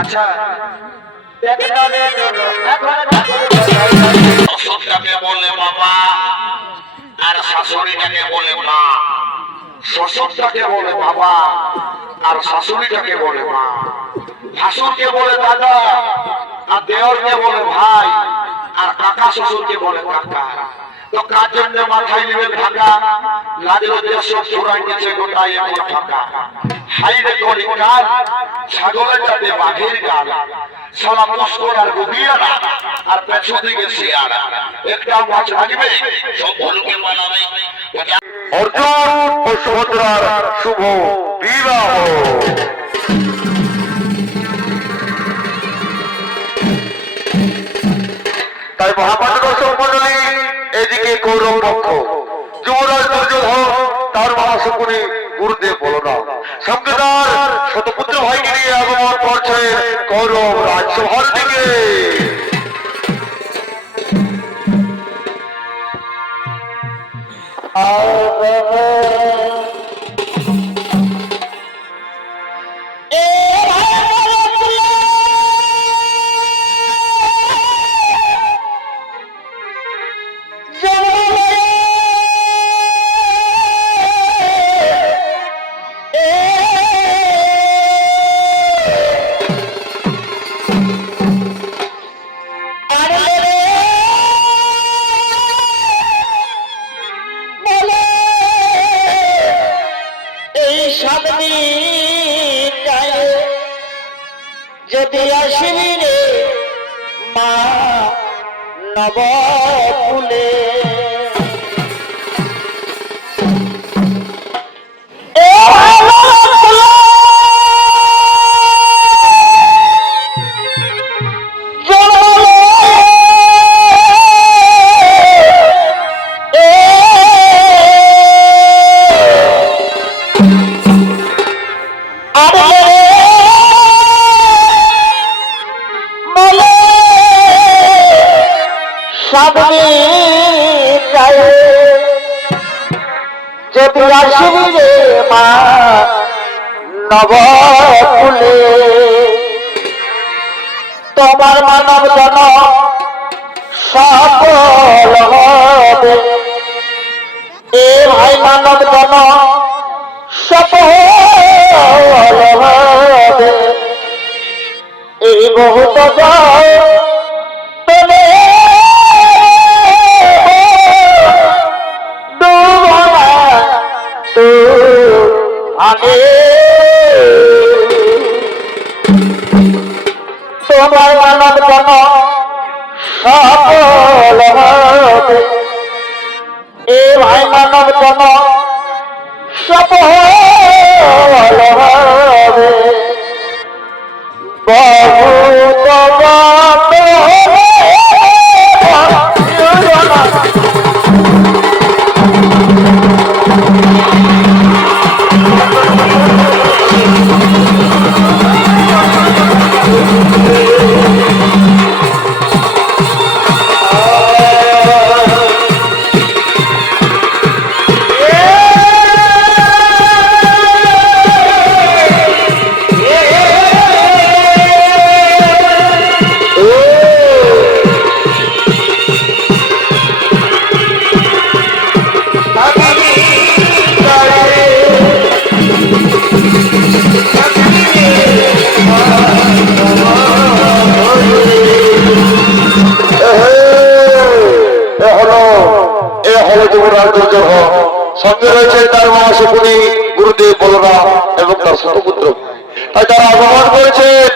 আচ্ছা শ্বশুরটাকে বলে বাবা আর শাশুড়িটাকে বলে মা। শ্বশুরটাকে বলে বাবা আর শাশুড়িটাকে বলে মা। ভাসুরকে বলে দাদা আর দেওরকে বলে ভাই আর কাকা শ্বশুরকে বলে কাকা। তো কার জন্য মাথায় নেবে ঢাকা, লাজ লজ্জা সব চোরাই নিচে গোটাই এখন ফাঁকা। হাইরে করি কাল ছাগলের যাতে বাঘের গাল, সালা মস্কর আর রুবিয়ারা আর পেছন দিকে শিয়ারা। একটা মাছ লাগবে সব ভুলকে মানাবে। অর্জুন ও সুভদ্রার শুভ বিবাহ। তাই মহাপাত্র মন্ডলী এদিকে কৌরব পক্ষ, যুবরাজ দুর্যোধন তার মা শকুনি গুরুদেব বলরাম সঙ্গে তার শতপুত্র ভাইকে নিয়ে আগমন করছে কৌরব রাজসভার দিকে। যদি আসবি রে মা নবকুলে, যদি আসবি রে মা নবকুলে, তোমার মানব জন সফল হবে। এ ভাই মানব জন সফল হবে। এই বহুত তোমার মানব জন সফল হবে। এ ভাই মানব জন সফল হবে। সঙ্গে রয়েছে তার মা শকুনি, গুরুদেব বলরাম এবং তার শতপুত্র। তাই তারা আগমন করেছেন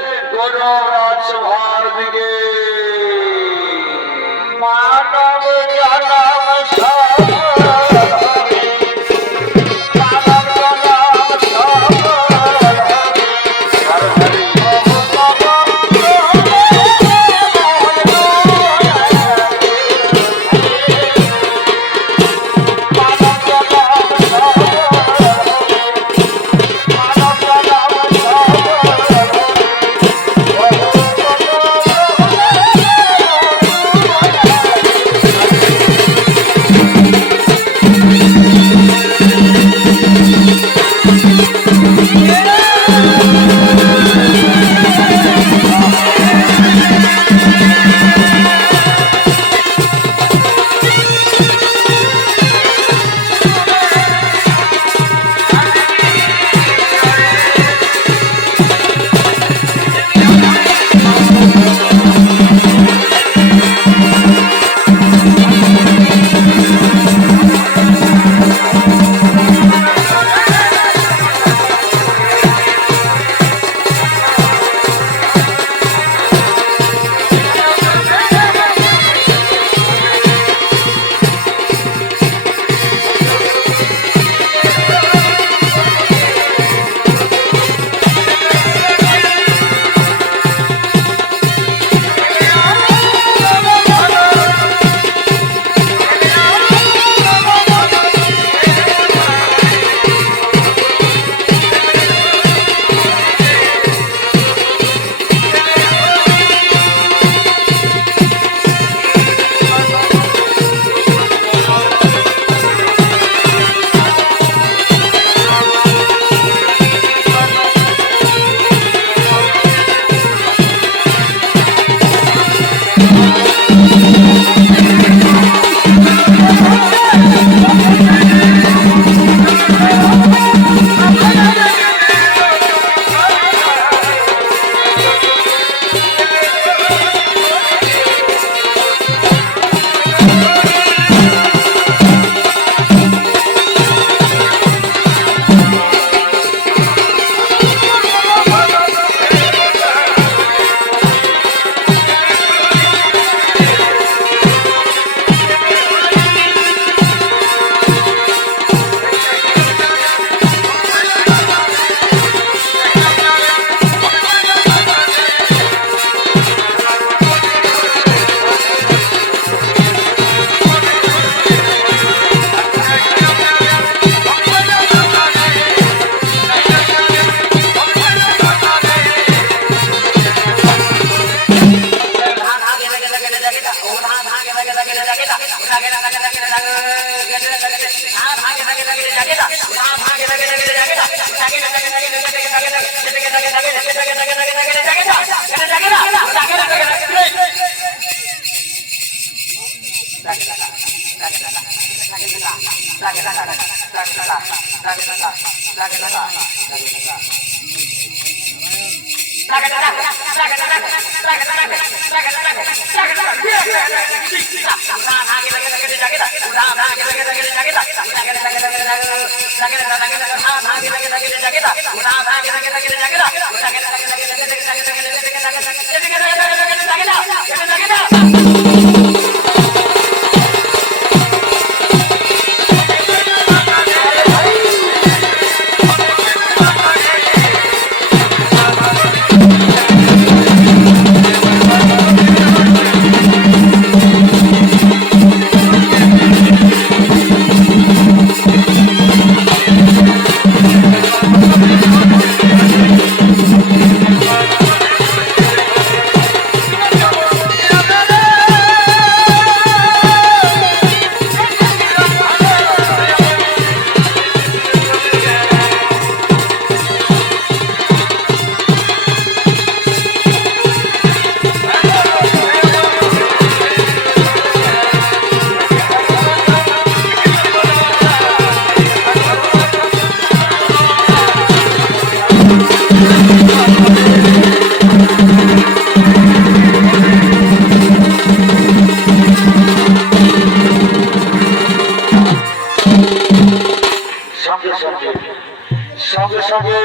সঙ্গে সঙ্গে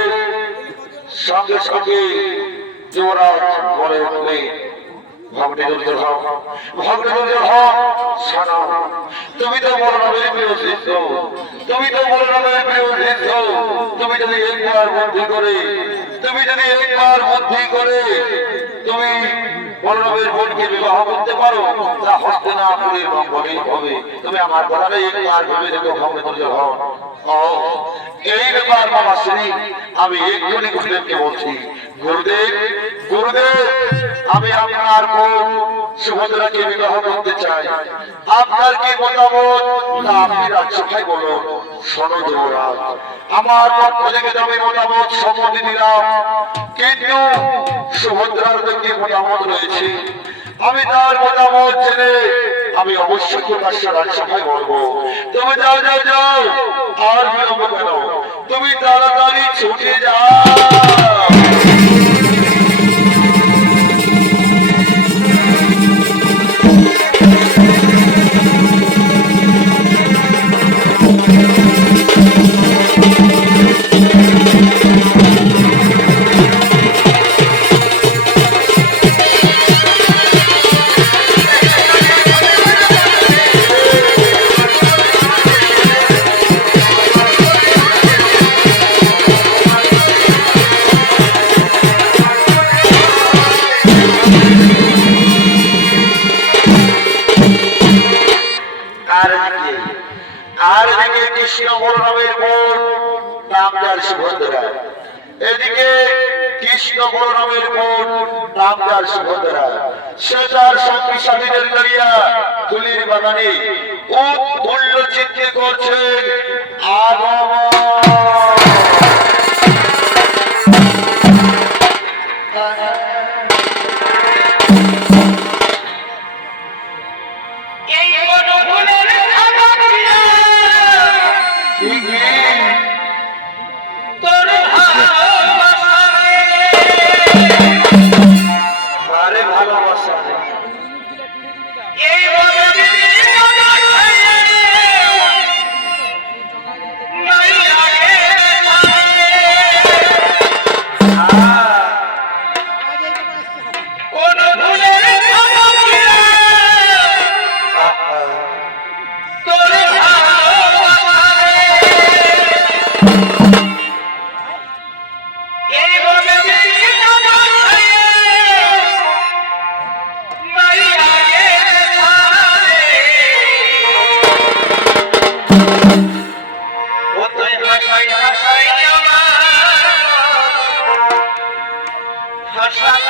সঙ্গে সঙ্গে যুবরাজ বলে উঠলে ভগ্নে দুর্যোগ ভগ্নে দুর্যোগ শোনো, তুমি তো বলরামের প্রিয় শিষ্য, তুমি তো বলরামের প্রিয় শিষ্য, তুমি যদি একবার বুদ্ধি করে তুমি বলরামের বোনকে বিবাহ করতে পারো, তা হস্তিনাপুরের মঙ্গলই হবে। তুমি আমার কথাটাই একবার ভেবে দেখো ভগ্নে দুর্যোগ। এই ব্যাপার বাবা শ্রী, আমি এক্ষুনি গুরুদেবকে বলছি, গুরুদেব গুরুদেব আমি আপনার বোন সুভদ্রাকে বিবাহ করতে চাই, আপনার কি মতামত? না আপনি রাজসভায় বলুন। শোনো যুবরাজ, আমার পক্ষ থেকে আমি মতামত সম্মতি দিলাম, কিন্তু সুভদ্রার কি মতামত রয়েছে আমি তার মতামত জেনে আমি অবশ্যই প্রকাশ্য রাজসভায় বলবো। তুমি যাও যাও যাও, আর বিলম্ব কেন, তুমি তাড়াতাড়ি ছুটে যাও। আর এদিকে কৃষ্ণ বলরামের বোন নাম যার সুভদ্রা, এদিকে কৃষ্ণ বলরামের বোন নাম যার সুভদ্রা, সে তার সঙ্গী সাথীদের লইয়া তুলির বাগানে উৎফুল্ল চিত্তে করছেন আগমন। আচ্ছা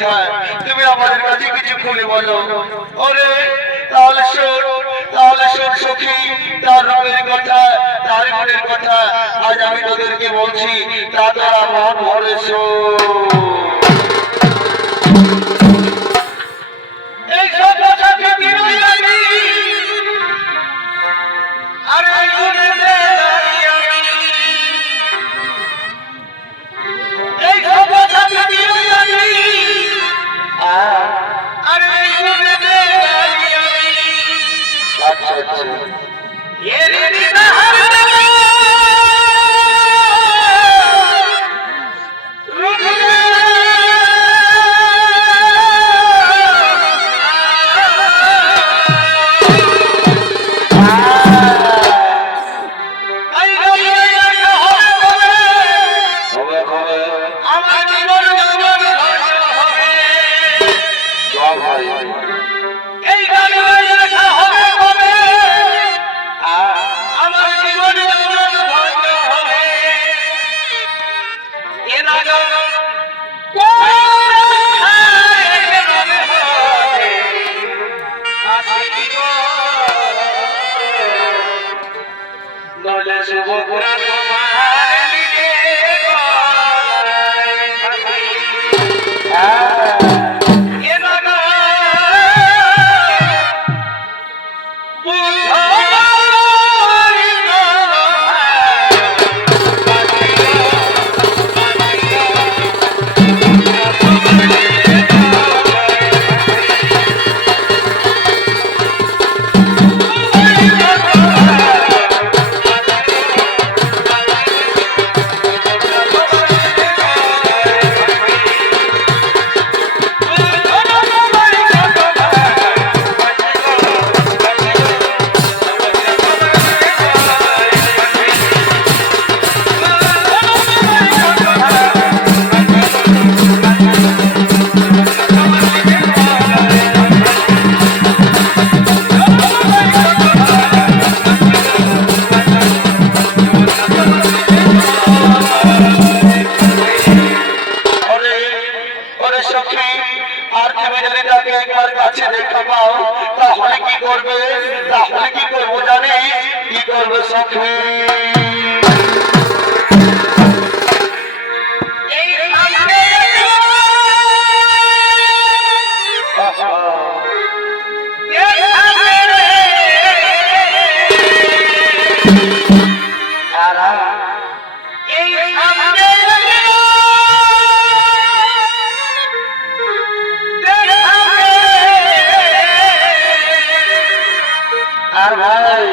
কথা তুমি আমাদের কাছে কিছু খুলে বলো। ওরে তাহলে শোন সখী, তার রবের কথা, তার মনের কথা আজ আমি তোদেরকে বলছি, তা তারা মন ভরে শোন। এই সব কথা কি নই আমি, আর এই গুণের দেদারি আমি। এই সব কথা কি নই আমি, আর এই গুণের দেদারি আমি। আচ্ছা আচ্ছা এর দিদার হবে হবে আমার জীবন যেমন হবে, জয় ভাই এই গান লেখা হবে কবে, আমার জীবন যেমন হবে। এ না গান নলে শুভরা তোমার লিগে এ না আর তুমি যদি তাকে একবার কাছে দেখা পাও তাহলে কি করবে, তাহলে কি করবো জানিস, কি করবে সখী? এই সামনে আর ভাই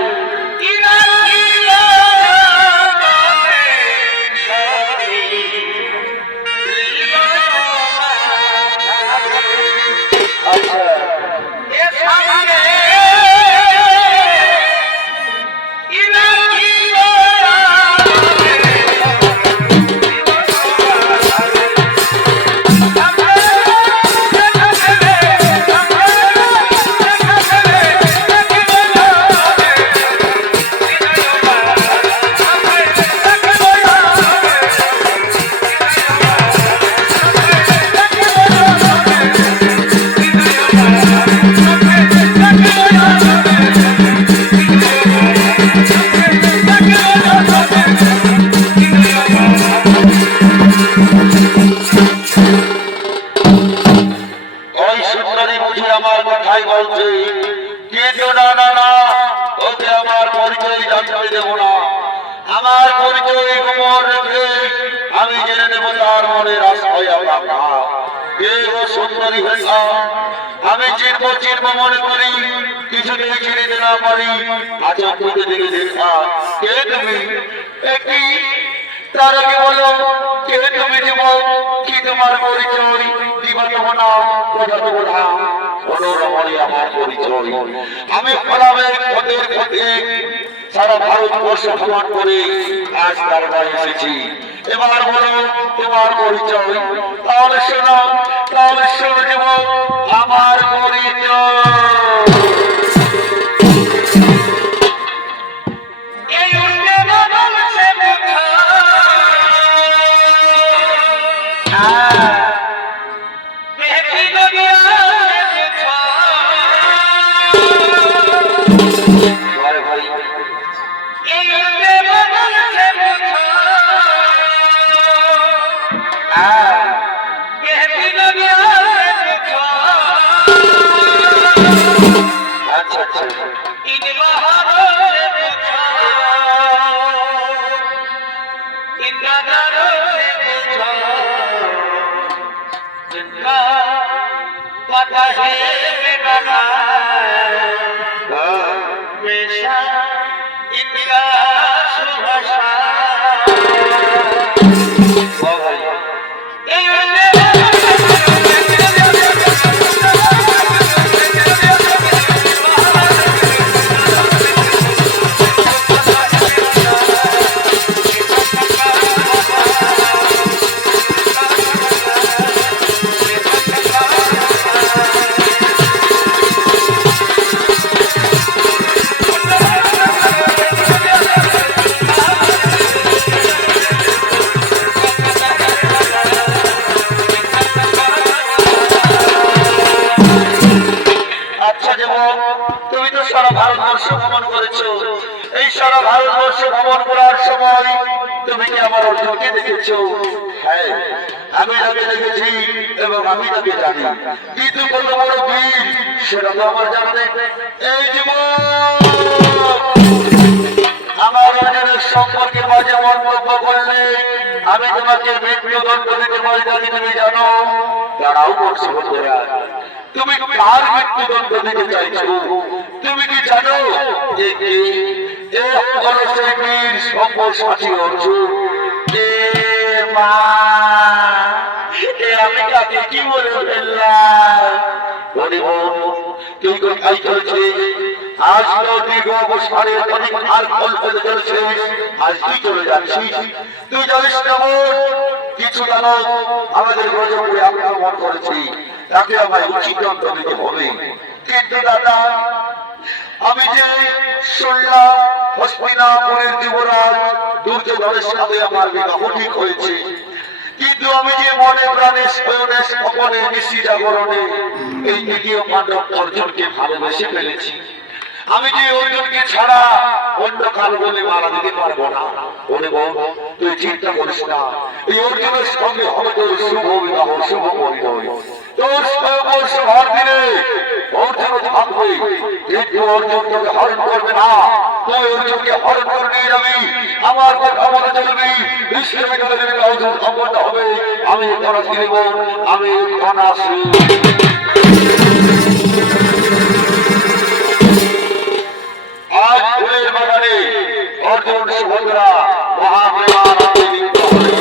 আমার কথাই বলছে, কিন্তু না না না, ওকে আমার পরিচয় জানতে দেব না। আমার পরিচয় গোপন রেখে আমি জেনে নেব তার মনের আশ্রয় আমার না। কে ও সুন্দরী হইয়া আমি চিনব মনে করি, কিছুতেই চিনিতে না পারি। আচ্ছা তোকে দেখে দেখা, কে তুমি? একটি তার আগে বলো, কে তুমি দেব, কি তোমার পরিচয়, কি বা তোমার নাম, কোথা তোমার নাম? মনোরমণী আমার পরিচয়। আমি ফলাবে পথের পথে সারা ভারতবর্ষ ভ্রমণ করে আজ তার বাড়ি এসেছি। এবার বলো তোমার পরিচয়। তাহলে শোনো দেব আমার পরিচয়। এই মেঘ है बेगाना हमेशा इनका सुभाषा আচ্ছা যুবক, তুমি তো সারা ভারতবর্ষ ভ্রমণ করেছো। এই সারা ভারতবর্ষ ভ্রমণ করার সময় তুমি কি আমার অর্জুনকে দেখেছো? হ্যাঁ, আমি তাকে দেখেছি এবং আমি তাকে জানি, কিন্তু কত বড় বীর সেটা তো আমার জানা নেই। এই যুবক, আমার অর্জুনের সম্পর্কে বাজে মন্তব্য করলে আমি তোমাকে মৃত্যুদণ্ড দিতে পারি, জানি তুমি জানো? দাঁড়াও বলছি বন্ধুরা, তুমি কার মৃত্যুদণ্ড দিতে চাইছো? তুমি কি জানো যে সম্পর্কে অর্জুন? আমি কাকে কি বলে ফেললাম? তুই কোথায় চলছে? আজ তো দীর্ঘ অবসরের অনেক আর অল্প চলছে, আজ তুই চলে যাচ্ছিস। তুই জানিস কেমন কিছু জানো? আমাদের ব্রজপুরে আক্রমণ করেছি, তাকে আমায় উচিত দণ্ড দিতে হবে। কিন্তু দাদা, আমি যে শুনলাম হস্তিনাপুরের যুবরাজ দুর্যোধনের সাথে আমার বিবাহ ঠিক হয়েছে, কিন্তু আমি যে মনে প্রাণে স্বয়নে স্বপনে নিশি জাগরণে এই দ্বিতীয় পাণ্ডব অর্জুনকে ভালোবেসে ফেলেছি। আমি যে অর্জুনকে ছাড়া অন্য কারো বলে মারা দিতে পারবো না। ওরে বোন, তুই চিন্তা করিস না, এই অর্জুনের সঙ্গে হবে তোর শুভ বিবাহ, শুভ পরিণয়। তোর স্বয়ংবর্ষ হর দিনে অর্জুন থাকবে, কিন্তু অর্জুন তোকে হরণ করবে না। তুই অর্জুনকে হরণ করে নিয়ে যাবি, আমার কথা মনে চলবি, বিশ্বের অর্জুন সম্পন্ন হবে। আমি তোরা ফিরব, আমি অনাশ্রী। আজ ফুলের বাগানে অর্জুন সুভদ্রা মহাপ্রয়াণে লিপ্ত হবে।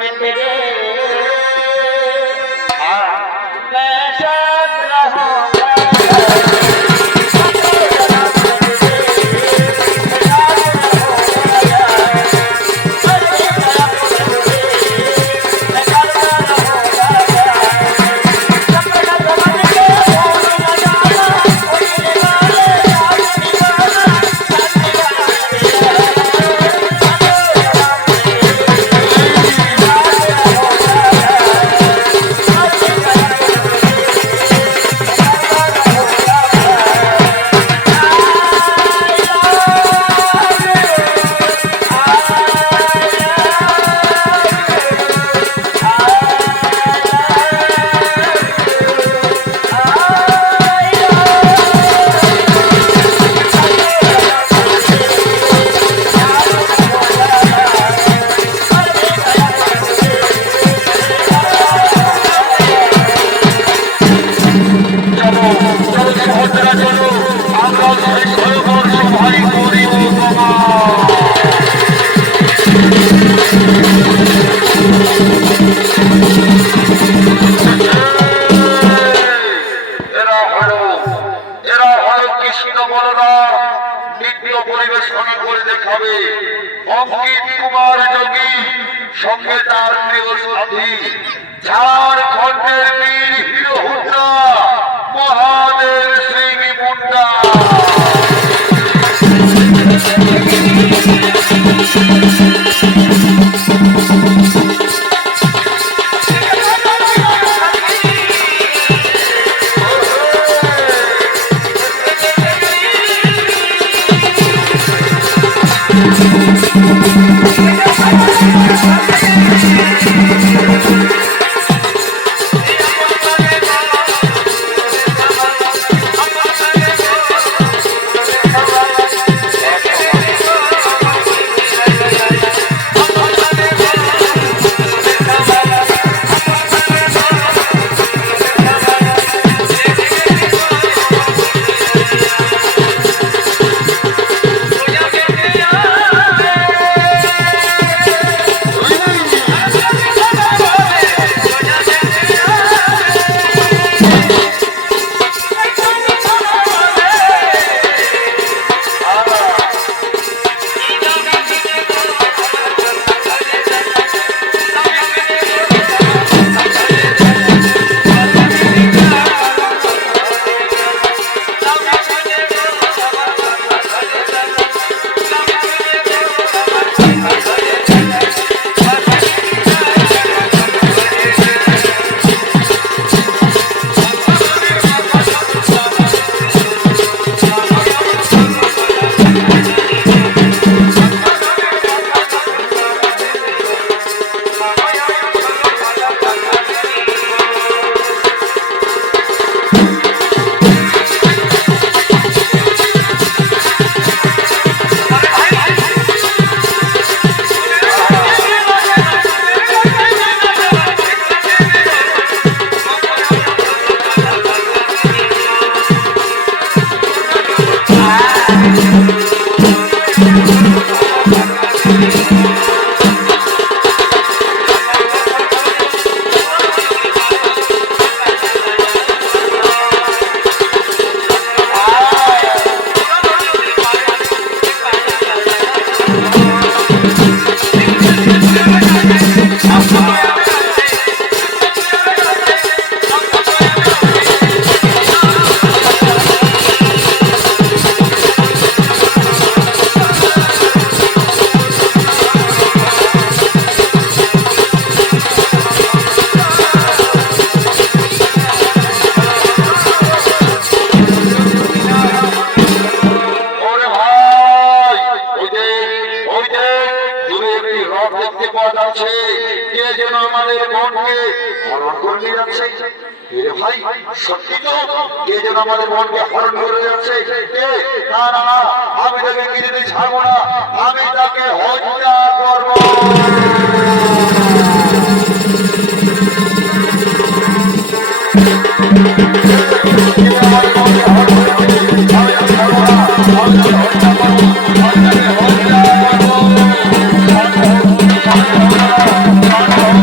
मेरे मैं साथ रहूंगा পরিবেশনা করে দেখাবে অঙ্কিত কুমার যোগী সঙ্গে তার প্রিয় সাথী ঝাড়খণ্ডের বীর হিরো হুড্ডা মহাদেব সিং মুন্ডা। সত্যি তো কে যেন আমাদের মনকে হরণ করে যাচ্ছে। না না না, আমি তাকে কিনে ছাড়বো না, আমি তাকে হত্যা করবো। I'm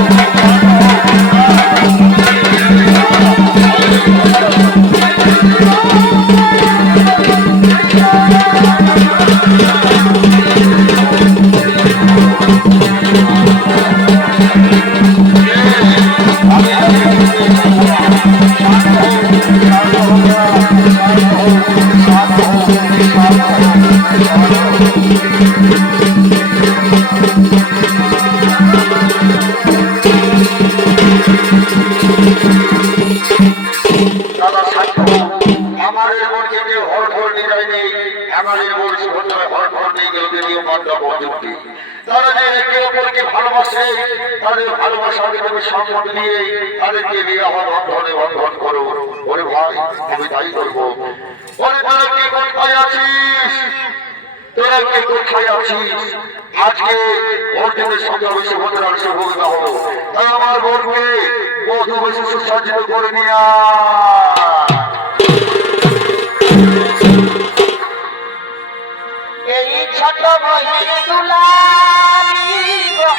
দাদা সাধু আমাদের বোনকে কেউ হর ঘর নিয়ে যায়নি, আমাদের বোন সুভদ্রায় হর ঘর নিয়ে গেল দ্বিতীয় পাণ্ডব অর্জুনকে। তারা যে একে অপরকে ভালোবাসে, তাদের ভালোবাসাকে তুমি সম্মান দিয়ে তাদেরকে বিবাহ বন্ধনে বন্ধন করো। ওরে ভাই আমি তাই করবো। ওরে তোরা কে কোথায় আছিস, তোরা কে কোথায় আছিস? আজকে অর্জুনের সঙ্গে আমি সুভদ্রার শুভ বিবাহ, তাই আমার বোনকে বধূ বেশি সুসজ্জিত করে নিয়ে আয়। এই ছোট বহির দুলারি গো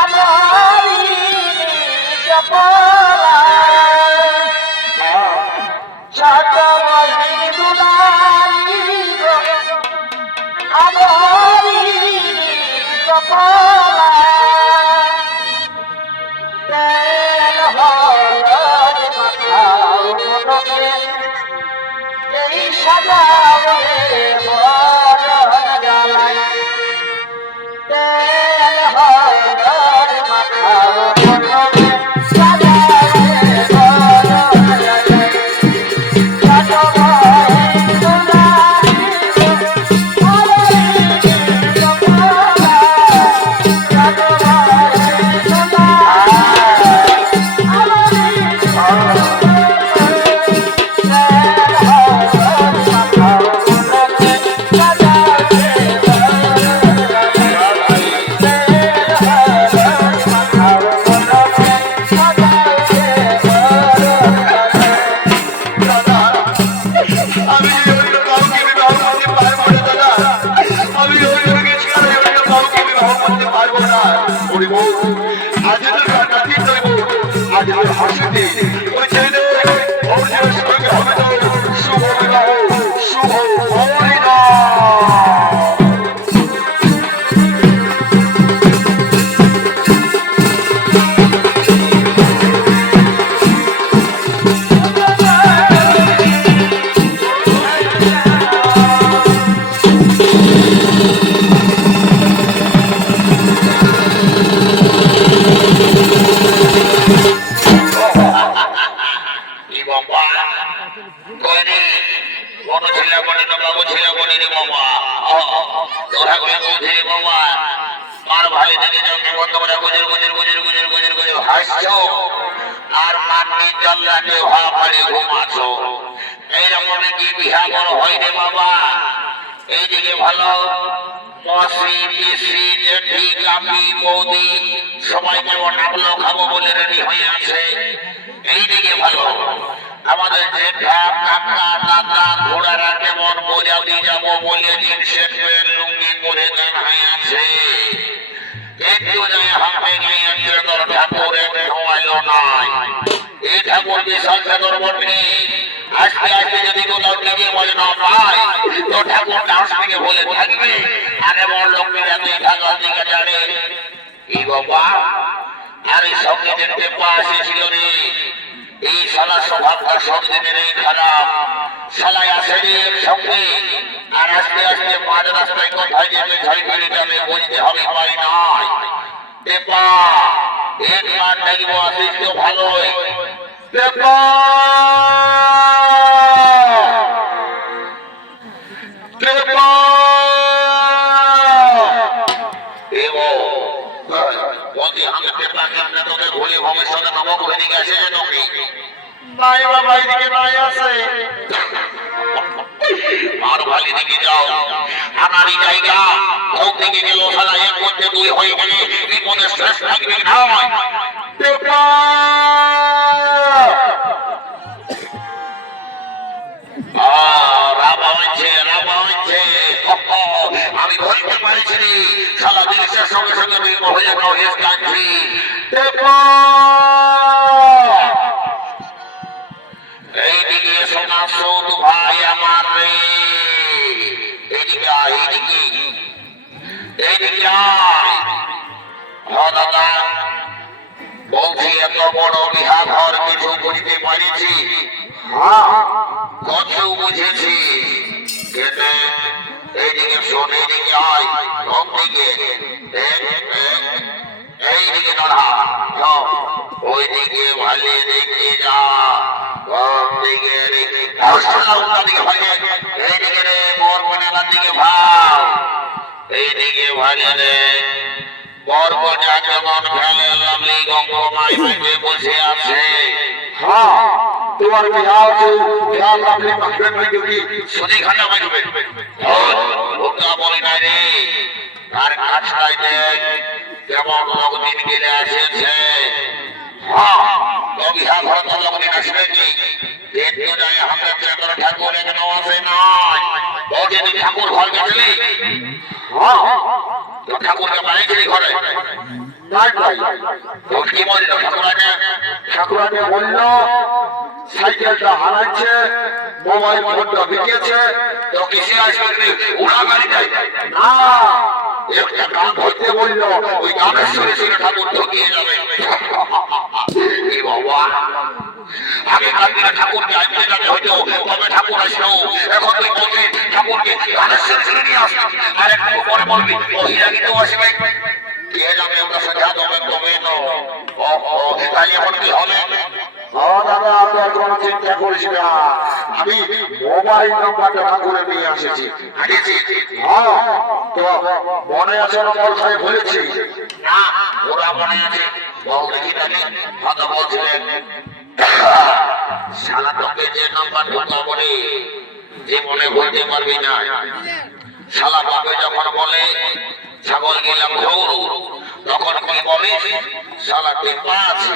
আমারি জপলা ছোট বহির দুলারি গো আমারি জপলা তেল হলদ মাথাও মনকে এই সাজাবে বরণ জ্বালাই তেল হলদ মাখাও মনকে সাজাবে বরণ জ্বালাই ছোট ভাই দুলারি আমারি জপলা ছোট ভাই দুলারি আমারি আমি অন্য কাউকে বিবাহ করতে পারবো না দাদা, আমি অন্যকে ছাড়া অন্য কাউকে বিবাহ করতে পারবো না। ওরে বউ, আজ তো রান্না ঠিক করবো, আজ ওর হাসিতে ওই ছেলে অর্জুনের সঙ্গে হবে তো শুভ বিবাহ, শুভ পরিণাম। আর মাটি জল্লাটে হওয়া পারে ঘুমাছো, এইরকম কি বিহা বড় হয় রে বাবা। এইদিকে ভালো মসি পিসি জেঠি কাকি বৌদি সবাই কেমন নামলো খাবো বলে রেডি হয়ে আছে। এইদিকে ভালো আমাদের জেঠা কাকা দাদা ঘোড়ারা কেমন বোঝাবি যাবো বলে জিন্সের প্যান্ট লুঙ্গি পরে গান হয়ে আছে। একটু যায় হাঁটে গিয়ে তোর ঠাকুর ঘুমাইলো নাই, এই ঠাকুর বিশাল ঠাকুর বটে। আজকে আজকে যদি কোথাও নিজে বলে না পায় তো ঠাকুর ডান্স থেকে বলে থাকবে, আরে বড় লোকের এত ঠাকুর দিকে জানে এই বাবা। আর এই সঙ্গে দেখতে পাশ এসেছিল রে, এই শালা স্বভাবটা সব দিনের খারাপ। শালাই আসে রে সঙ্গে, আর আস্তে আস্তে মাঝ রাস্তায় কোথায় যাবে ঝাইগুড়িটা আমি বুঝতে হবে পারি নাই। দেবা এক মার ডাকবো আসিস তো ভালোই। দেবা দেবা এগো বলছি আমি দেবা কেমন তোকে ভুলে ভবিষ্যতে নামক হয়ে গেছে যে তোকে নাই বাবা এদিকে নাই আছে। আর ভালি দিকে যাও, আমারই জায়গা কোন দিকে গেল সালা এক মধ্যে দুই হয়ে গেলে বিপদে শেষ থাকবে নয়। আমি বলতে পারছি সালা জিনিসের সঙ্গে সঙ্গে হয়ে কাঁদছি। এইদিকে সোনা সৌদ ভাই আমার রে, এইদিকে আয়। হ্যাঁ দাদা, বলছি এত বড় বিহা ঘর কিছু বুঝতে পারিছি? কত বুঝেছি। কেনে এইদিকে শোন, এইদিকে আয়, সব দিকে এইদিকে দাঁড়া, ওইদিকে ভালিয়ে দেখতে যা, সব দিকে এইদিকে রে বর কন্যার দিকে ভাব, এইদিকে ভালিয়ে রে বরকন্যা কেমন ফেলে লাভলি গঙ্গমাই বেঁধে বসে আছে। তোমার বিহার বিহার লাভলি মাখবে কি সুদি খানা বাজবে ওটা বলি নাই রে। আর কাছটাই দেখ কেমন লোক দিন গেলে আসেছে। তো বিহা ঘরে তো লোক দিন আসবে কি? দিন তো যায় আমাদের চন্দ্র ঠাকুর এখানে আসে নাই। ও যদি ঠাকুর ঘর গেছিলি, তো ঠাকুরকে বানিয়েছিলি ঘরে? নাই ভাই, তো কি বলিল ঠাকুরাকে? ঠাকুরানি বলল সাইকেলটা হারাচ্ছে, মোবাইল ফোনটা বিকেছে। তো কিসে আসবে? উড়া গাড়িটাই না, একটা গান ধরতে বললো, ওই গানের সুরে সুরে ঠাকুর ঢুকিয়ে যাবে। এ বাবা, আগেকার দিনে ঠাকুরকে আনতে যাবে হয়তো, তবে ঠাকুর আসলো। এখন তুই বলছিস ঠাকুরকে গানের সুরে সুরে নিয়ে আসবি, আর একটু পরে বলবি ও হীরা গীতেও আসবে। কে জানে আমরা সাজা দেবে তবে তো। তাই এখন কি হবে? দাদা আপনার কোনো চিন্তা করিস না, আমি মোবাইল নাম্বারটা ঠাকুরে নিয়ে এসেছি। তো মনে আছে নম্বর সাহেব বলেছি না, ওরা মনে আছে বল দেখি তাহলে। কথা বলছিলেন শালা তোকে যে নাম্বার ঢোকা বলে যে মনে বলতে পারবি না। শালা বাপে যখন বলে ছাগল গেলাম ঘোর, তখন কি বলিস? শালা টেপা আছে।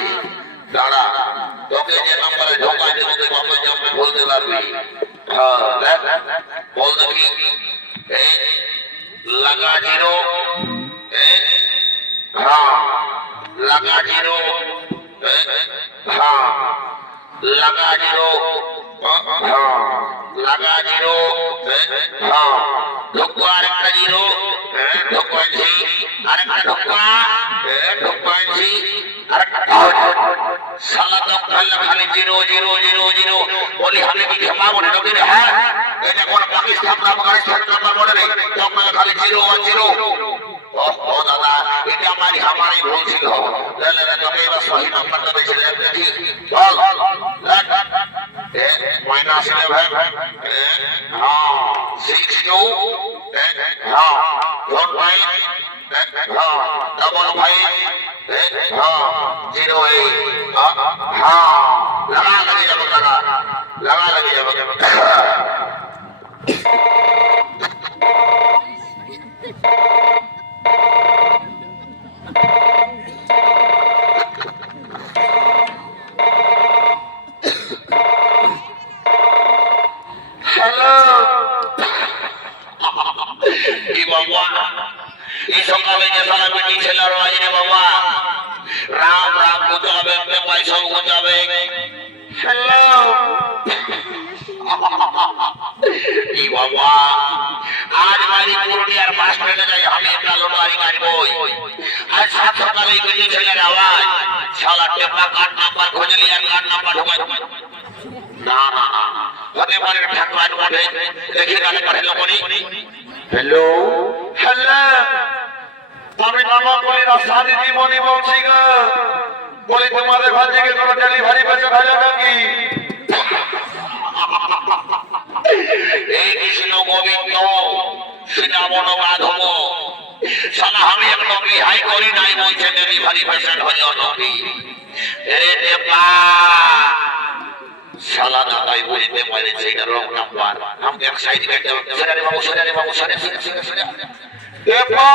দাঁড়া, তোকে যে নাম্বারে ঢোকাই দেবো তুই বাপে জন্মে বলতে পারবি। হ্যাঁ দেখ, বল দেখি। লাগা জিরো, हाँ लगा जीरो, हाँ लगा जीरो, हाँ लगा जीरो, हाँ ढुक्का आरेकटा जीरो, ढुक्का जी आरेकटा ढुक्का, ढुक्का जी आरेकटा साला तो खाली जीरो जीरो जीरो जीरो बोली हमें की खेपा बोले तो तेरे है ये कौन पाकिस्तान का अफगानिस्तान का बोले नहीं तो मैं खाली जीरो और जीरो। ও দাদা, এটা আমারই ভুল ছিল। তোকে এবার সহি নাম্বারটা বেছে দেখি। বল -11 হ্যাঁ 62 হ্যাঁ 45 হ্যাঁ 55 হ্যাঁ 08 হ্যাঁ লাগা লাগে যাবে, লাগা লাগে যাবে। সকালে যে সারা বেটি ছেলের বাজে বাবা রাম রাম গুজাবে পয়সা গুজাবে। হ্যালো কি বাবা, আজ বাড়ি পুরুলিয়ার বাস স্ট্যান্ডে যাই আমি একটা লোটারি কাটবই। আজ সাত সকালে বেটি ছেলের আওয়াজ, শালা টেপা কার্ড নাম্বার খোঁজলি আর কার্ড নাম্বার ঢোকাই। না না না, হতে পারে ঠাকুর মাঠে দেখি গালে পাঠে লোকনি। হ্যালো হ্যালো, আমি নামক বলি রাস্তা দিদি মনি বলছি গো। বলি তোমাদের ঘর থেকে কোনো ডেলিভারি পেছন হলো নাকি? এই কৃষ্ণ গোবিন্দ শ্রীরামন মাধব সালা আমি এখন বিহাই করি নাই বলছে ডেলিভারি পেছন হলো নাকি? রে দেবা শালা দাদাই বলতে পারেছে এটা রং নাম্বার। আমাকে এক সাইড কেটে সরে বাবু সরে বাবু সরে সরে সরে সরে দেবা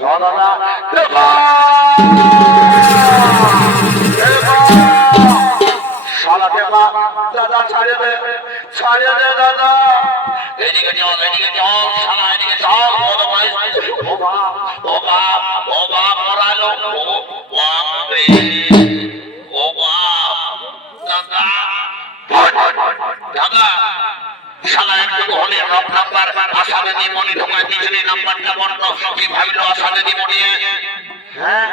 দাদা দেবা দেবা শালা দেবা, দাদা ছাড়ে দে দাদা। এদিকে চল শালা এদিকে চল। ও বাপ ও বাপ ও বাপ মরালো, ও বাপ রে, ও বাপ দাদা দাদা শালা একটু হলে রক নাম্বার আসামে দিয়ে মনি ঢোকায় পিছনে নাম্বারটা বন্ধ কি ভাবলো আসামে দিয়ে মনি হ্যাঁ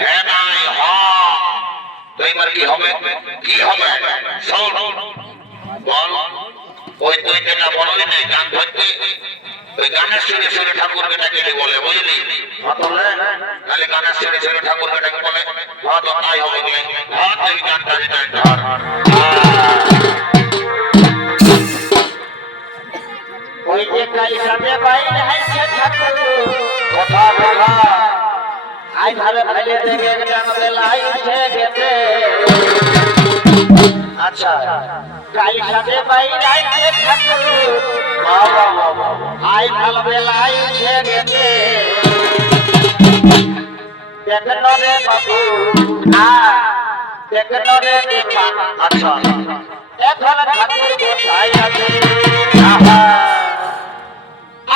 হ্যাঁ নাই হ তো এবার কি হবে শোন বল ওই তুই যেটা বললি না গান ধরতে ওই গানের সুরে সুরে ঠাকুর বেটাকে বলে বুঝলি তাহলে গানের সুরে সুরে ঠাকুর বেটাকে বলে হ্যাঁ তো তাই হবে হ্যাঁ তুই গানটা যেটা ধর ওই যে কাইসাতে বাইরে হাইছে ঠাকুর কথা বলা আই ধারে ফেলে দেখে জানতে লাইছে গেতে আচ্ছা কাইসাতে বাইরে হাইছে ঠাকুর বাবা বাবা আই ধারে লাইছে গেতে দেখনো রে বাবু দেখনো রে দীপা আচ্ছা এখন ঠাকুর কোথায় আছে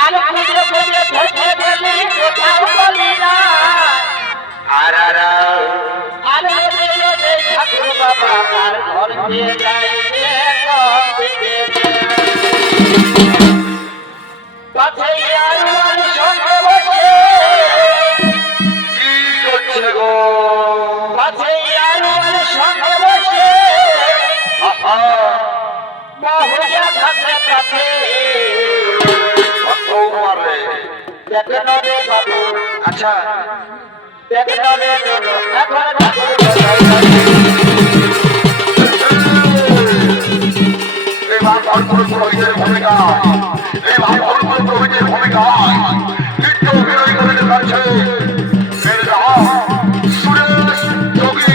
আর খুঁজে খুঁজে ধরে গেলি কোথাও বলি না আর আর রে ঠাকুর বাবা আর ঘর দিয়ে যাই পাছে আর সঙ্গে বসে কি করছে গো পাছে আর সঙ্গে বসে বাহুয়া ঘাটে কাছে কত মারে দেখনো রে বাবু আচ্ছা দেখনো রে এখন ঠাকুর কোথায় এই ভাগ ভরপুর পুরোহিতের ভূমিকা চিত্ত অভিনয় করে দেখাচ্ছে সুরেশ যোগী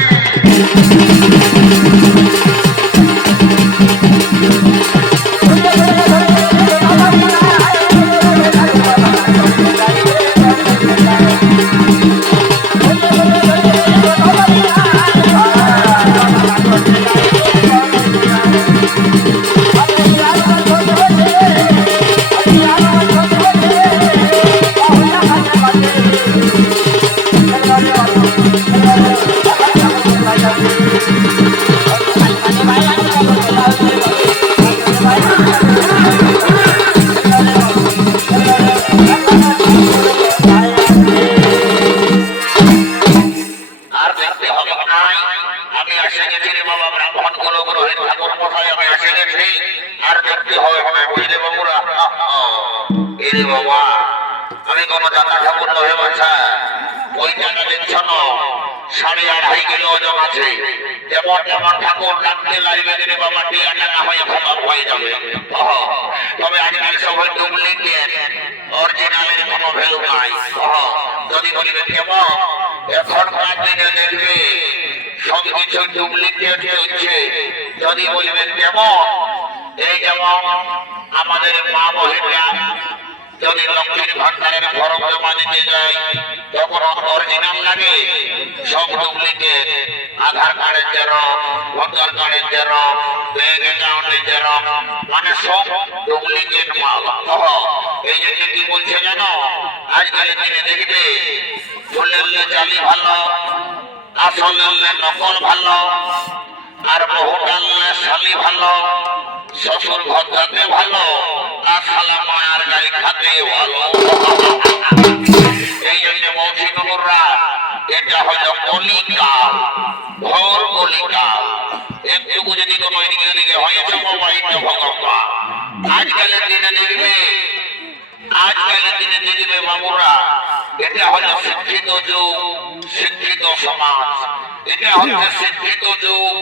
আর দেখতে হবে নাই আমি আসে গেছি রে বাবা ব্রাহ্মণ গুলো গ্রহের ঠাকুর মশাই আমি আসে গেছি আর দেখতে হবে না বুঝলে বাবুরা এরে বাবা আমি কোনো দাদা ঠাকুর নহে বাছা ওই জায়গা দেখছ না 2.5 কিলো ওজন আছে যেমন যেমন ঠাকুর রাখতে লাগবে রে বাবা টিয়া টাকা হয়ে খতম হয়ে যাবে তবে আজকাল সবাই ডুপ্লিকেট অরিজিনালের কোনো ভ্যালু নাই যদি বলিবে কেমন এখনকার দিনে দেখবে সবকিছু ডুপ্লিকেট হচ্ছে যদি বলবেন কেমন এই যেমন আমাদের মা বহিরা যদি লক্ষ্মীর ভান্ডারের ফরম জমা দিতে যায় তখন অরিজিনাল লাগে সব ডুপ্লিকেট আধার কার্ডের জেরক্স ভোটার কার্ডের জেরক্স ব্যাংক অ্যাকাউন্টের জেরক্স মানে সব ডুপ্লিকেট মাল এই জন্য কি বলছে জানো আজকালের দিনে দেখবে ফুলের জালি ভালো আসলের নকল ভালো আর বহুটাল শালি ভালো শ্বশুর ঘর যাতে ভালো আর শালা মায়ার গাড়ি খাতে ভালো এই জন্য মৌসি নগররা এটা হলো কলিকাল ঘোর কলিকাল একটু যদি কোনো এদিকে এদিকে হয়েছে মোবাইলটা ভগবান আজকালের দিনে দেখবে বাবুরা এটা হলো শিক্ষিত যুগ শিক্ষিত সমাজ এটা হচ্ছে শিক্ষিত যুগ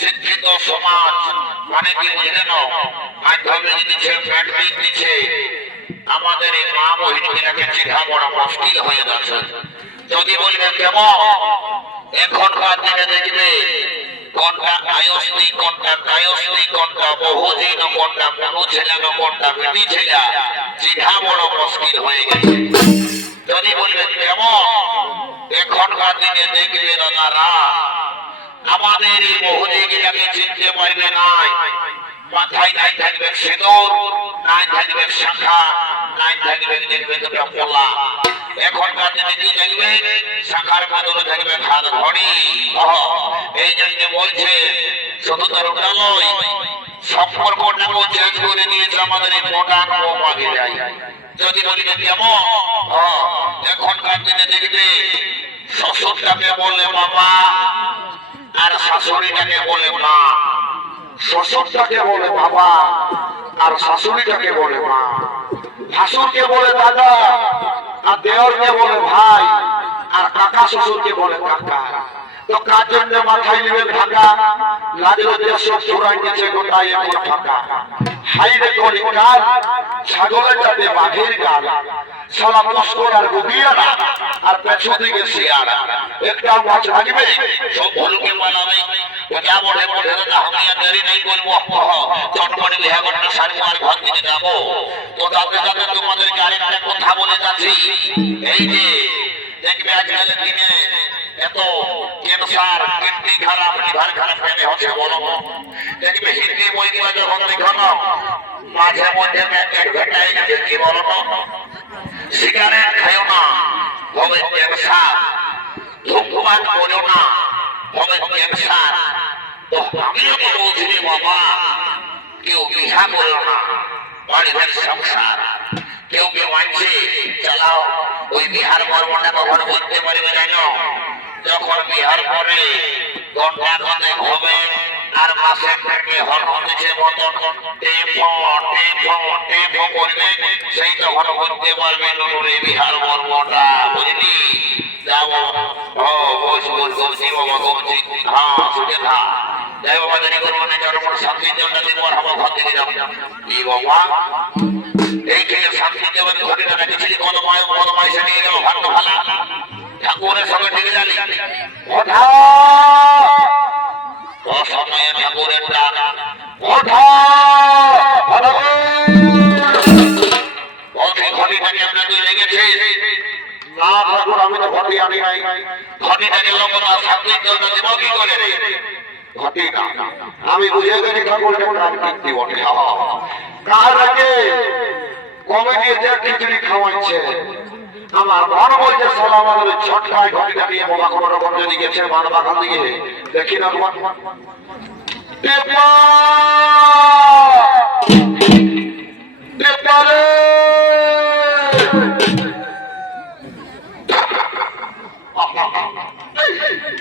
শিক্ষিত সমাজ মানে কি বুঝলেন মাধ্যমিক দিচ্ছে ম্যাট্রিক দিচ্ছে আমাদের এই মা বহিনীকে চেখা বড় মুশকিল হয়ে যাচ্ছে যদি বলবেন কেমন এখনকার দিনে দেখবে কোনটা আয়স্তি কোনটা কায়স্তি কোনটা বহুদিন কোনটা কোনো ছেলে কোনটা বেটি ছেলে চেখা বড় মুশকিল হয়ে গেছে যদি বলবেন কেমন এখনকার দিনে দেখবে দাদারা আমাদের এই বহুদিনকে চিনতে পারবে নাই মাথায় নাই থাকবে সিঁদুর নাই থাকবে শাখা নাই থাকবে দেখবে দুটো পোলা এখনকার দিনে কি দেখবে শাখার কাদরে থাকবে খাদ ঘড়ি এই জন্য বলছে শুধু তার ওটা নয়, সম্পর্কটাকেও চেঞ্জ করে দিয়েছে আমাদের এই মডার্ন আগে যাই। যদি বলি যে কেমন, এখনকার দিনে দেখবে শ্বশুরটাকে বলে বাবা আর শাশুড়িটাকে বলে মা। শ্বশুরটাকে বলে বাবা আর শাশুড়িটাকে বলে মা। ভাসুরকে বলে দাদা আর দেওরকে বলে ভাই আর কাকা শ্বশুরকে বলে কাকা। তো কার জন্য মাথায় নেবে ঢাকা, লাজের উদ্দেশ্য চূড়াই নিচে গোটাই এখন ফাঁকা। হাইরে করি কাল ছাগলের যাতে বাঘের গাল, সালা মস্কর আর গুবিয়ারা আর পেছু দিকে শিয়ারা। একটা মাছ রাখবে সব ভুলকে বানাবে, যা বলে বলে দাদা আমি আর দেরি নেই করবো, চটপটে বিহা করতে সারি মার ঘর দিকে যাবো। তো তাতে তাতে তোমাদেরকে আরেকটা কথা বলে যাচ্ছি, এই যে দেখবে আজকালের দিনে এত ক্যান্সার, কিডনি খারাপ, লিভার খারাপ কেন হচ্ছে বলো? দেখবে হিন্দি বইগুলো যখন দেখো না, মাঝে মধ্যে প্যাকেট ভেটাই গেছে, কি বলো না? সিগারেট খাইও না, হবে ক্যান্সার। ধূমপান করো না, হবে ক্যান্সার। তো আমিও তো বলছি রে বাবা, কেউ বিহা করো না, বাড়ি ঘর সংসার। কেউ কেউ মানছে চালাও, ওই বিহার কর্মটা কখন বলতে পারবে জানো? যখন বিহার পরে ঘন্টা খানেক হবে আর মাসের থেকে হরমতেছে মতন টেপো টেপো টেপো করবে, সেই তখন বলতে পারবে নুরে বিহার কর্মটা, বুঝলি? যাবো ও বস বস গমছি বাবা গমছি, হ্যাঁ শুনে থা যাই বাবা, দেরি করবো না, চরম শান্তির জন্য দিব আমার ঘর থেকে যাবো। কি বাবা এই থেকে শান্তি দেবেন ঘটিটা রেখেছিলি, কোনো মাইসে নিয়ে গেল ভাগ্য ভালা, ঠাকুরের সঙ্গে ঠিক জানি ওঠা অসময়ে ঠাকুরের ডাক ওঠা। ঘটিটাকে আপনাকে লেগেছে না ঠাকুর? আমি তো ঘটি আনি নাই। ঘটিটাকে লোকরা শান্তির জন্য দেব কি করে রে? ঘটি না, আমি বুঝে গেছি ঠাকুরের ডাক কীর্তি ওঠে। কার আগে কমিটি যে খিচুড়ি খাওয়াচ্ছে, আমার মন বলছে সালা আমাদের ছটকায় ঘটিটা দিয়ে বাবা কোনো রকম যদি গেছে মান বাগান দিকে দেখি না টেপা টেপা রে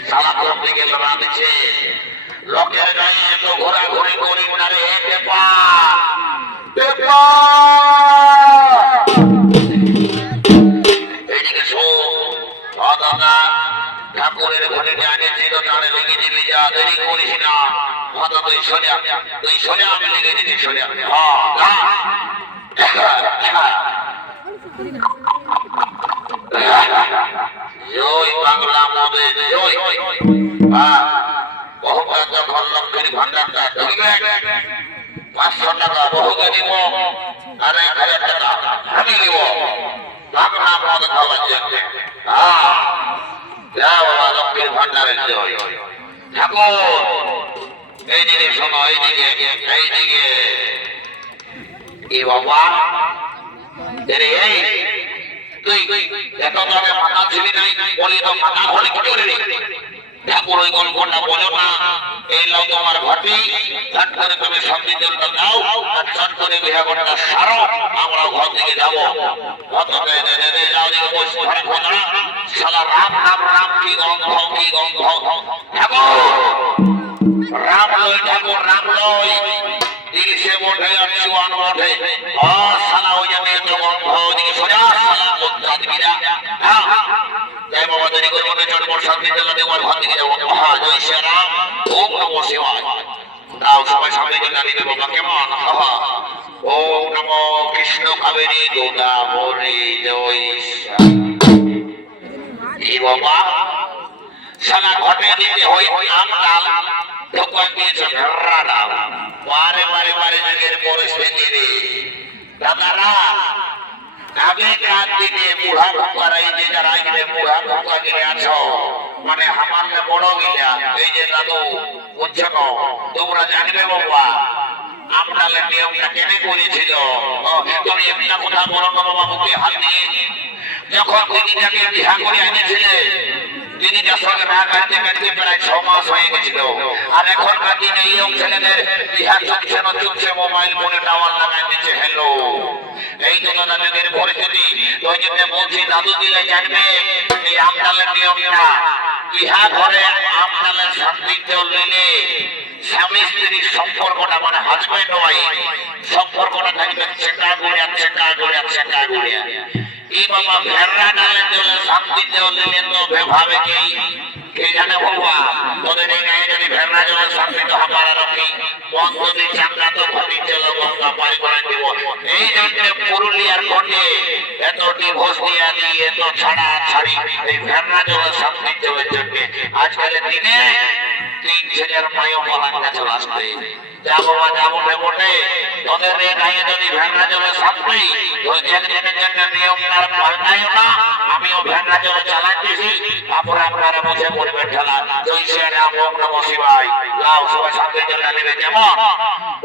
সালা কোন দিকে লড়া দিচ্ছে, লোকের গায়ে এত ঘোরাঘুরি করি না রে টেপা টেপা। ঠাকুরের ঘটিটা আনেছি তো তাহলে লেগে দিবি, যা দেরি করিস না। হয়তো তুই শোনে আমি লেগে দিচ্ছি শোনে। জয় বাংলা মদে জয়। বহুবার যখন লক্ষ্মীর ভান্ডারটা ঢুকবে 500 টাকা বহুকে দিব আর 1000 টাকা আমি দিব বাংলা মদ খাওয়ার জন্য। বাবা লক্ষ্মীর ভান্ডারের জয়। ঠাকুর এইদিকে শোনো, এইদিকে এইদিকে। কি বাবা রে তুই এত দামে মাথা ছিলি নাই, বলি তো মাথা ঘরে কি করে রে? ঠাকুর ওই গল্পটা বলো না, এই লাও তোমার ঘটি, ঝট করে তুমি সবজি জলটা দাও আর ঝট করে বিহাগরটা সারো, আমরা ঘর থেকে যাবো। যাও দিকে বসে ঘরে খোঁজা সালা রাম রাম রাম, কি গন্ধ কি গন্ধ। ঠাকুর রাম লয়, ঠাকুর রাম লয়, ইলিশে বটে আর চুয়ান বটে। সালা ওই যে মেয়ে তো গন্ধ, ওদিকে সোজা সালা বন্ধা দিবিরা। জয় বাবা, দেরি করবো না, চটপট শান্তি জন্য দেওয়ার ঘর দিকে যাবো। জয় শ্রীরাম, ওম নমঃ শিবায়। তাও সবাই সামনে জন্য নিবে বাবা, কেমন? ওম নমঃ কৃষ্ণ কাবেরী গোদাবরী জয়। এই বাবা সালা ঘটে দিতে হই আম ডাল ঢোকান দিয়েছে ভেড়া ডাল, বারে বারে বারে যুগের পরিস্থিতি রে দাদারা। আগেকার দিনে বুড়া ঢোকারা, এই যে যারা বুড়া ঢোকা গিয়ে আছো, মানে আমার বড় গিলা, এই যে দাদু বুঝছো না, তোমরা জানবে বাবা আমডালের নিয়মটা কেন করেছিল। তুমি একটা কথা বলো না বাবা, বুকে হাত দিয়ে যখন দিদিটাকে বিহা করে এনেছিলে দিদিটার সঙ্গে না কাটতে কাটতে প্রায় 6 মাস হয়ে গেছিল। আর এখনকার দিনে ইয়ং ছেলেদের বিহা চলছে না, চলছে মোবাইল ফোনে টাওয়ার লাগাই দিচ্ছে। হ্যালো, এই তো দাদা যুগের পরিস্থিতি। ওই জন্য বলছি দাদু দিলে জানবে এই আমদালের নিয়মটা। বিহা ঘরে আমদালের সান্নিধ্য নিলে স্বামী স্ত্রীর সম্পর্কটা মানে হাজব্যান্ড ওয়াইফ সম্পর্কটা থাকবে চেকা গুড়িয়া চেকা গুড়িয়া চেকা গুড়িয়া। এই বাবা ভেড়া ডালে দিলে সান্নিধ্য নিলে তো ভাবে কি কে জানে বাবা তোদের এই গায়ে যদি ভেড়া জলে সান্নিধ্য হামারা রাখি মন যদি চাঙ্গা তো ঘটি চলো গঙ্গা পারি করে দিব। এই জন্য পুরুলিয়ার কোটে এত ডিভোর্স দিয়া দিই, এত ছাড়া ছাড়ি এই ভেড়া জলে সান্নিধ্যের জন্য। আজকালের দিনে 3 ছেলের মায়ও মালাঙ্গা চলে আসবে। যা বাবা যাবো না বটে তোদের এই গায়ে যদি ভেড়া জলে সান্নি তো একদিনের জন্য নিয়মটা পাল্টাইও না। আমিও ভেড়া জলে চালাইতেছি, তারপরে আপনারা বুঝে করবেন ঠেলা। জয় শ্রী রাম, ওম নমঃ শিবায়। লাও সবাই সাথে জন্য নেবে কেমন?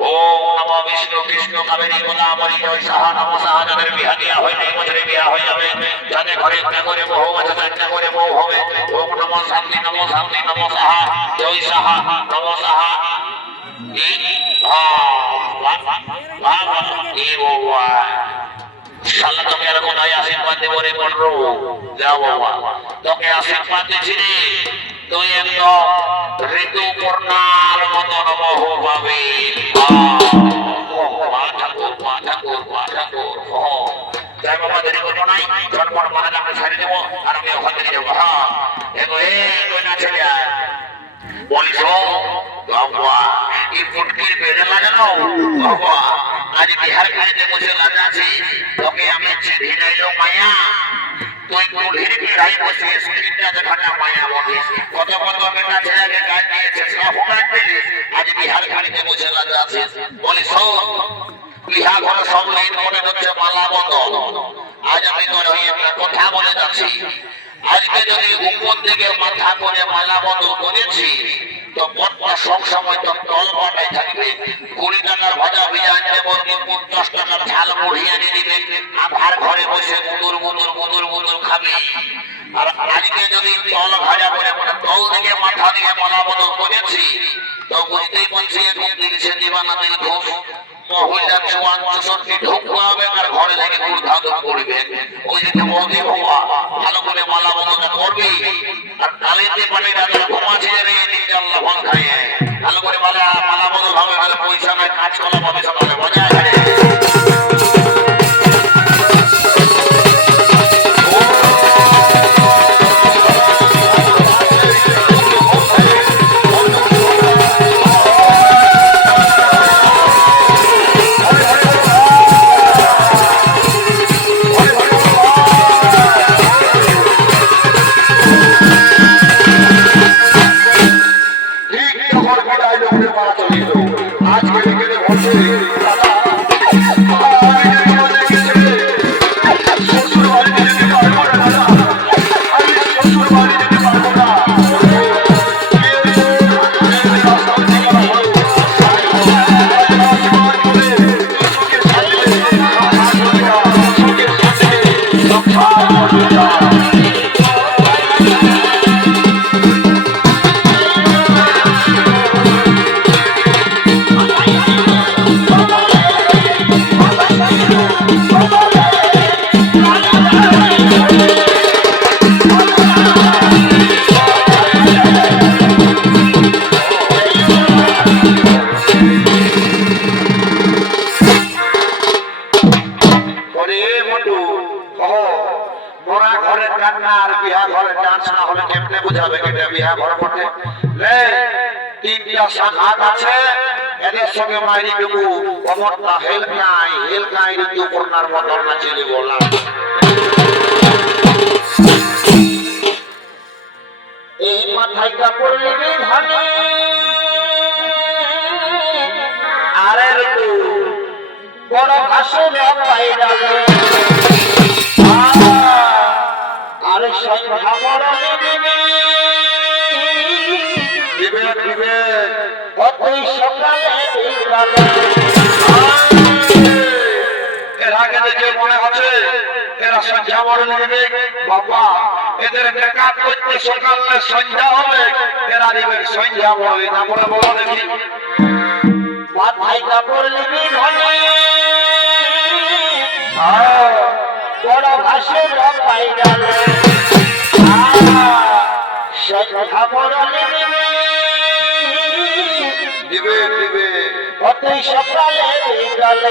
ওম নমঃ বিষ্ণু কৃষ্ণ কাবেরী গোদাবরী জয় সাহা নমঃ সাহা। যাদের বিহা দেওয়া হয় নাই বছরে বিহা হয়ে যাবে, যাদের ঘরে একটা করে বউ আছে 4টা করে বউ হবে। ওম নমঃ শান্তি নমঃ সাহা জয় সাহা নমঃ সাহা। শালা তোকে আর কোথায় আশীর্বাদ দেবো রে বলরো? যাও বাবা, তোকে আশীর্বাদ দিচ্ছি রে, তুই একদম ঋতুপর্ণার মতো নমঃ পাবে। যাই বাবা, দেরি করবো নাই, ঝটপট মানে আমরা ছাড়ি দেবো আর আমি ওখান থেকে যাবো। হ্যাঁ এগো না ছেলে বলিস বাবা এই ফুটকির বেড়ে লাগানো বাবা। আজ বিহার খাইতে বসে লাগাচ্ছি তোকে আমি ছিড়ি নাইলো মায়া। তুই কুলির বেড়াই বসে স্ক্রিনটা দেখাটা মায়া বলিস। কত কত বেটা ছেলেকে গায়ে দিয়েছে সব গায়ে দিলিস। আজ বিহার খাইতে বসে লাগাচ্ছিস বলিস বিহা ঘরে সব লাইন মনে হচ্ছে মালা বদল। আজ আমি তোর ওই একটা কথা বলে যাচ্ছি, আজকে যদি উপর থেকে মাথা করে মালা বদল করেছি তো বটটা সব সময় তো তল বটাই থাকবে। 20 টাকার ভাজা ভিজা আনতে বলবো, 50 টাকার ঝাল মুড়ি এনে দিবে, আধার ঘরে বসে গুদুর গুদুর গুদুর গুদুর খাবি। আর আজকে যদি তল ভাজা করে মানে তল থেকে মাথা দিয়ে মালা বদল করেছি তো বুঝতেই পারছি এরকম দিলছে দিবানা দিল ঘুষ। মহিলা 64 ঢুকবে আর ঘরে থেকে গুড়ধাদুর করবে। ওই যে বলতে বাবা ভালো করে মালা বদলটা করবি। আর কালিতে পানি রাখলে ঘুমাচ্ছে রে দিনটা আল্লাহ ফল খাইয়ে ভালো করে মালা বদল হবে। ভালো পয়সা নয়, কাজ করা হবে সকালে মজা আছে। এদের সঙ্গে মাইরি দেবো অমরটা হেলকাই ঋতুপর্ণার মতন নাচে দেবো। এই মাথায় কাপড় লেগে ধানে আরে ঋতু বড় ভাষণে পাইরালে আরে সংখ্যা বড় দেবে দিবে অতই সকালে এর আগে দেখে মনে হচ্ছে এরা সন্ধ্যা বরণ দেবে বাবা এদের বেকার করতে সকালে সন্ধ্যা হবে এরা দিবেন সন্ধ্যা বলে না বলে বলো দেখি মাথায় কাপড় নিবি ধনে বড় ঘাসের রং পাই গেল সন্ধ্যা বরণ নিবি দিবে দিবে অতই সকালে গেল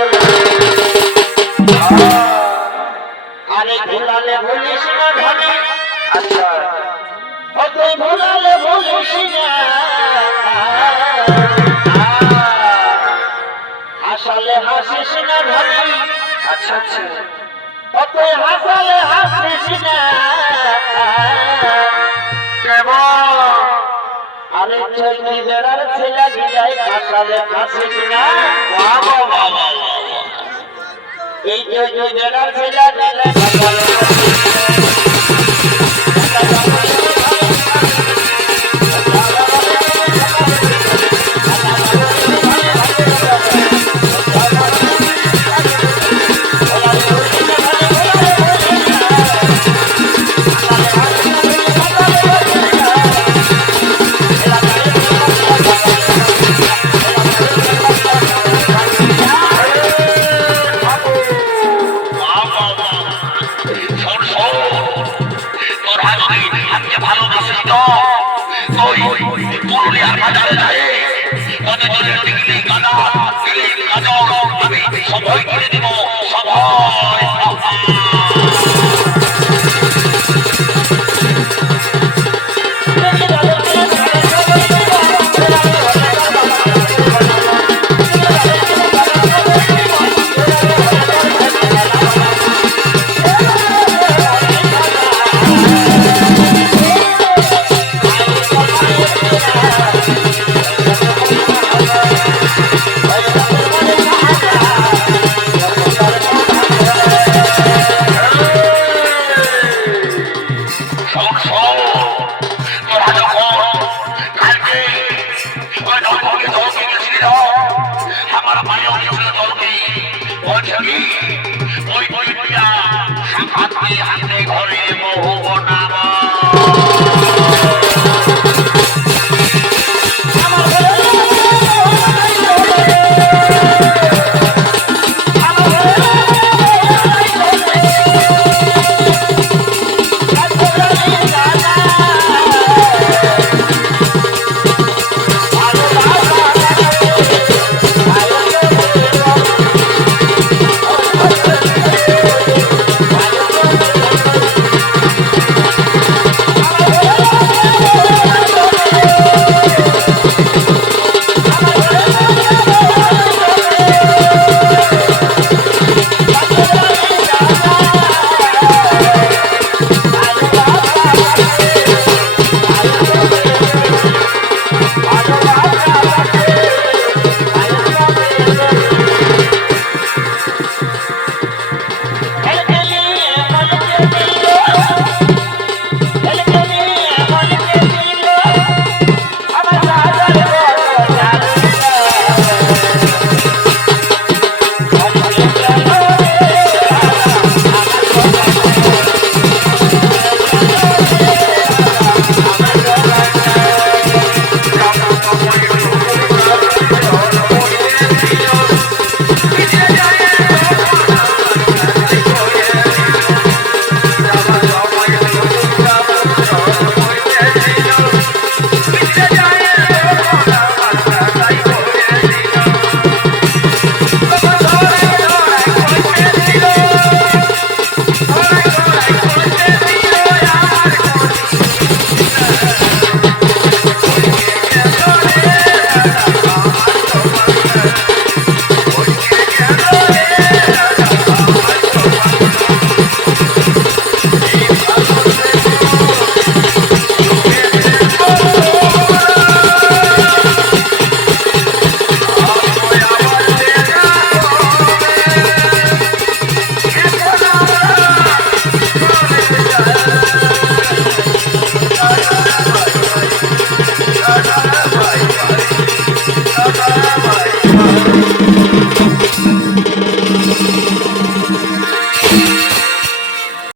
আরে ভুলালে ভুলিস না ধনে আচ্ছা অতই ভুলালে ভুলিস না হাসালে হাসিস না ধনে আচ্ছা আচ্ছা অতই হাসালে হাসিস না কেমন আরে চৈতি বেড়ার ছেলে গিলাই হাসালে হাসিস না বাবা বাবা এই চৈতি বেড়ার ছেলে গিলাই হাসালে সবাই করে দিব সবাই हमारा माया हाथे घरे मोह बना